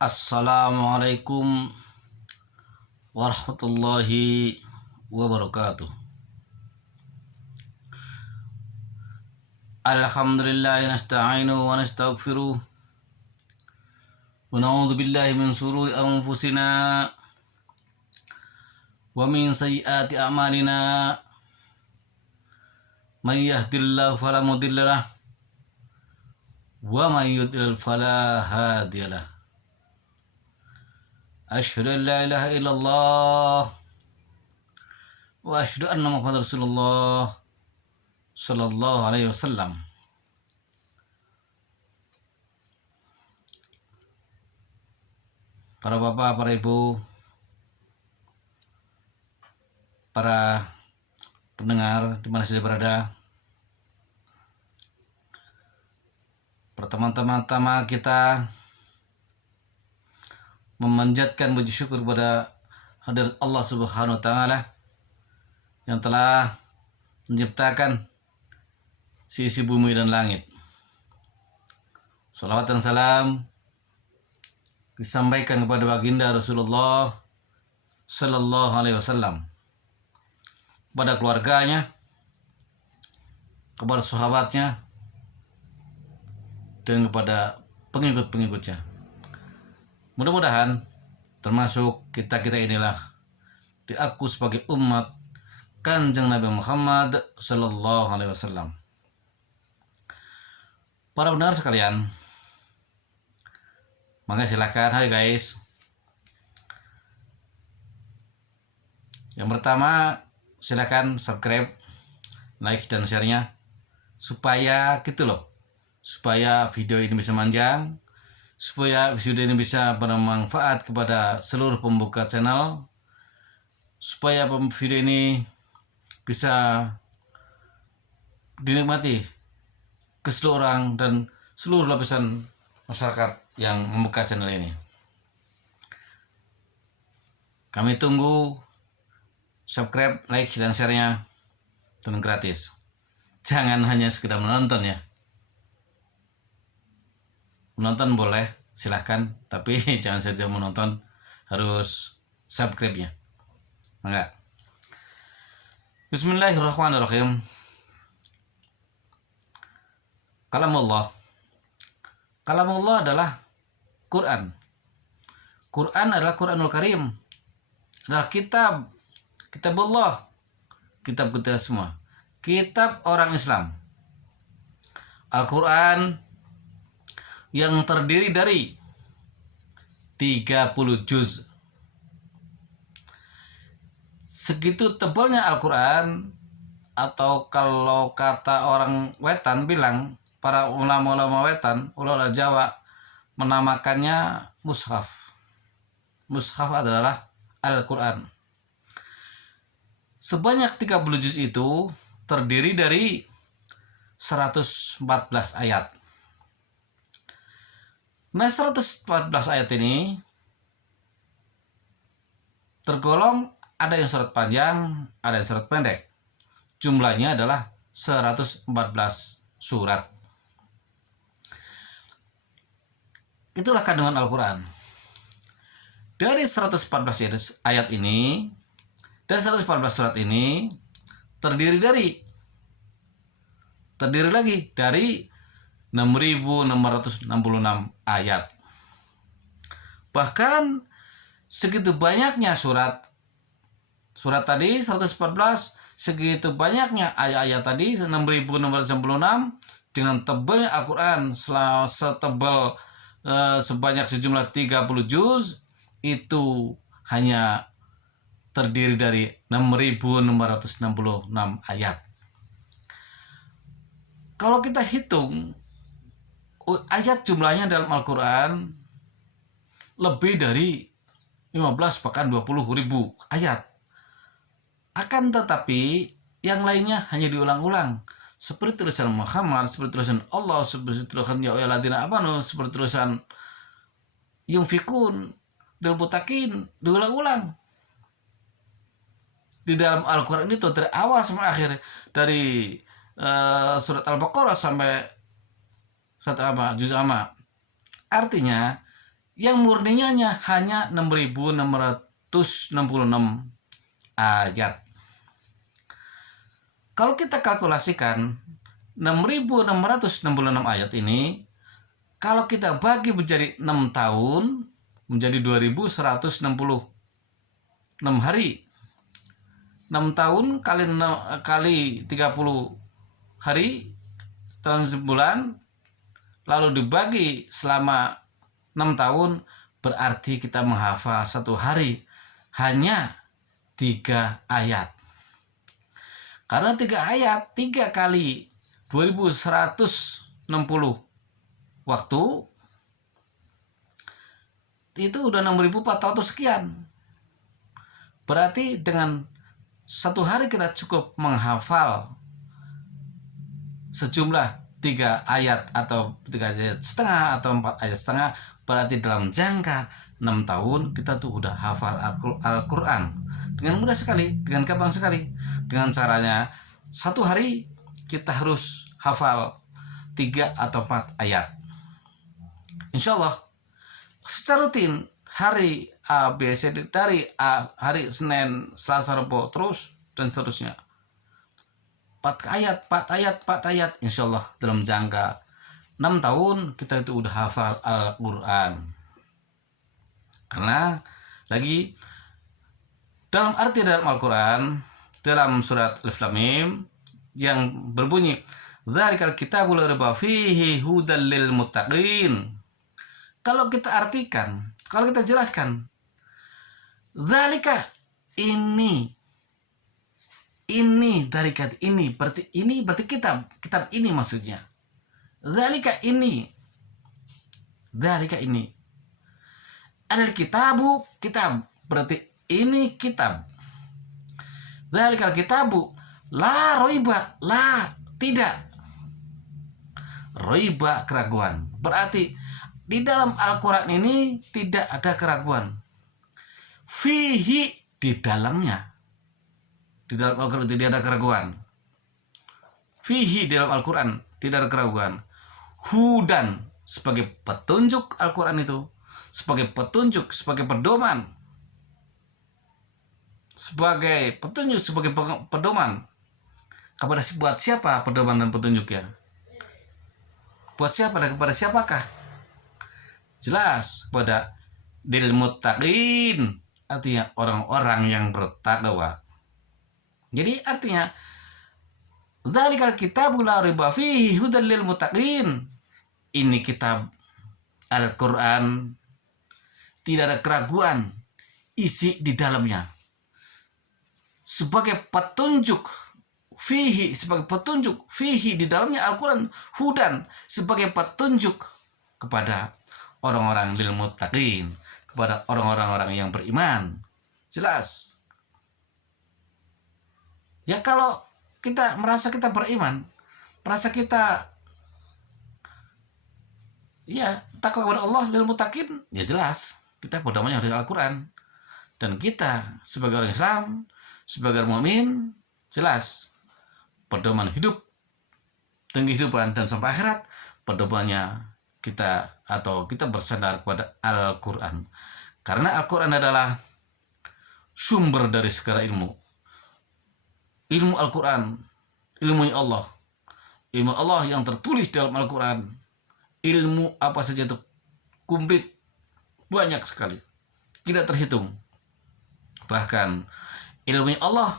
Assalamualaikum warahmatullahi wabarakatuh. Alhamdulillah nasta'inu wa nastaghfiruh wa na'udzu billahi min shururi anfusina wa min sayyiati a'malina. May yahdihillahu fala mudilla lahu wa may yudlil fala hadiya lahu. Asyhadu an la ilaha illallah wa asyhadu anna Muhammadar Rasulullah sallallahu alaihi wasallam. Para bapak, para ibu, para pendengar di mana saja berada, pertama-tama kita memanjatkan puji syukur kepada hadirat Allah Subhanahu wa taala yang telah menciptakan seisi bumi dan langit. Salawat dan salam disampaikan kepada baginda Rasulullah sallallahu alaihi wasallam, kepada keluarganya, kepada sahabatnya, dan kepada pengikut-pengikutnya. Mudah-mudahan termasuk kita-kita inilah diaku sebagai umat Kanjeng Nabi Muhammad sallallahu alaihi wasallam. Para pendengar sekalian, maka silakan, hai guys. Yang pertama, silakan subscribe, like dan share-nya supaya supaya video ini bisa manjang, supaya video ini bisa bermanfaat kepada seluruh pembuka channel, supaya video ini bisa dinikmati ke seluruh orang dan seluruh lapisan masyarakat yang membuka channel ini. Kami tunggu subscribe, like, dan share-nya, dan gratis. Jangan hanya sekedar menonton ya. Menonton boleh, silahkan, tapi jangan saja menonton, harus subscribe-nya. Enggak. Bismillahirrahmanirrahim. Kalamullah adalah Quran. Quran adalah Quranul Karim. Adalah kitabullah. Kitab kita semua. Kitab orang Islam. Al-Quran yang terdiri dari 30 juz. Segitu tebalnya Al-Quran, atau kalau kata orang Wetan bilang, para ulama-ulama Wetan, ulama Jawa menamakannya mushaf. Mushaf adalah Al-Quran. Sebanyak 30 juz itu terdiri dari 114 ayat. Nah, 114 ayat ini tergolong ada yang surat panjang, ada yang surat pendek. Jumlahnya adalah 114 surat. Itulah kandungan Al-Quran. Dari 114 ayat ini dan 114 surat ini terdiri lagi dari 6.666 ayat. Bahkan segitu banyaknya surat tadi 114, segitu banyaknya ayat-ayat tadi 6.666, dengan tebalnya Al-Quran setebal sebanyak sejumlah 30 juz, itu hanya terdiri dari 6.666 ayat. Kalau kita hitung ayat jumlahnya dalam Al-Quran lebih dari 15 bahkan 20.000 ayat. Akan tetapi yang lainnya hanya diulang-ulang, seperti tulisan Muhammad, seperti tulisan Allah, seperti tulisan ya ayyuhalladzina amanu, seperti tulisan yunfikun dan mutakin, diulang-ulang. Di dalam Al-Quran itu dari awal sampai akhir, dari surat Al-Baqarah sampai surat juz amma. Artinya yang murninya hanya 6.666 ayat. Kalau kita kalkulasikan 6.666 ayat ini, kalau kita bagi menjadi 6 tahun, menjadi 2.166 hari. 6 tahun kali 30 hari dalam sebulan, lalu dibagi selama 6 tahun, berarti kita menghafal satu hari hanya 3 ayat. Karena 3 ayat, 3 kali 2.160 waktu, itu udah 6.400 sekian. Berarti dengan satu hari kita cukup menghafal sejumlah 3 ayat atau 3 ayat setengah atau 4 ayat setengah. Berarti dalam jangka 6 tahun kita tuh udah hafal Al-Quran dengan mudah sekali, dengan gampang sekali. Dengan caranya satu hari kita harus hafal 3 atau 4 ayat. Insya Allah secara rutin hari A, B, C, D, dari hari Senin, Selasa, Rabu, terus dan seterusnya. 4 ayat, insya Allah dalam jangka 6 tahun kita itu udah hafal Al-Quran. Karena lagi dalam arti dalam Al-Quran, dalam surat Alif Lam Mim yang berbunyi Dzalikal kitabul la raiba fihi hudal lil muttaqin. Kalau kita artikan, kalau kita jelaskan, dzalika ini dari kata ini berarti kitab ini maksudnya. Dzalika ini al-kitabu kitab, berarti ini kitab. Dzalikal kitabu la raiba, la tidak, raiba keraguan. Berarti di dalam Al-Quran ini tidak ada keraguan. Fihi, di dalamnya. Di dalam Al-Quran tidak ada keraguan. Fihi, di dalam Al-Quran tidak ada keraguan. Hudan, sebagai petunjuk Al-Quran itu. Sebagai petunjuk, sebagai pedoman. Sebagai petunjuk, sebagai pedoman. Buat siapa pedoman dan petunjuknya? Buat siapa dan kepada siapakah? Jelas kepada lil muttaqin, artinya orang-orang yang bertakwa. Jadi artinya dzalikal kitabul la raiba fihi hudal lil muttaqin. Ini kitab Al-Quran tidak ada keraguan isi di dalamnya. Sebagai petunjuk fihi, sebagai petunjuk fihi di dalamnya Al-Quran, hudan sebagai petunjuk kepada orang-orang lil muttaqin, kepada orang-orang yang beriman. Jelas. Ya kalau kita merasa kita beriman, merasa kita ya takwa kepada Allah lil muttaqin, ya jelas kita pedomannya dari Al-Quran. Dan kita sebagai orang Islam, sebagai orang mukmin, jelas pedoman hidup dan kehidupan dan sampai akhirat, pedomannya kita bersandar kepada Al-Quran. Karena Al-Quran adalah sumber dari segala ilmu. Ilmu Al-Quran, ilmunya Allah. Ilmu Allah yang tertulis dalam Al-Quran. Ilmu apa saja itu komplit, banyak sekali, tidak terhitung. Bahkan ilmunya Allah,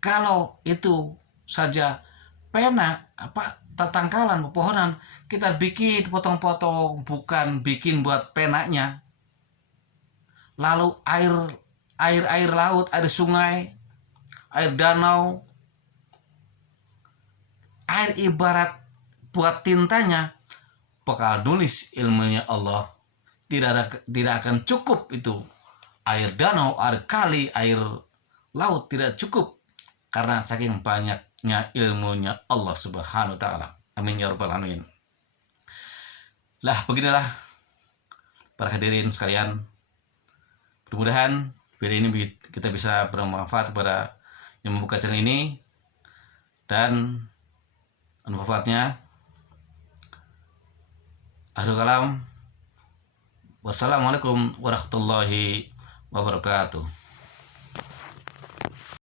kalau itu saja pena, tatangkalan, pepohonan, kita bikin potong-potong, bukan bikin buat penanya. Lalu air laut, air sungai, air danau, air ibarat buat tintanya, bakal nulis ilmunya Allah. Tidak akan cukup itu. Air danau, air kali, air laut tidak cukup. Karena saking banyaknya ilmunya Allah Subhanahu wa ta'ala. Amin ya rabbal alamin. Lah beginilah para hadirin sekalian. Mudah-mudahan video ini kita bisa bermanfaat kepada yang membuka channel ini. Dan manfaatnya. Akhirul kalam. Wassalamualaikum warahmatullahi wabarakatuh.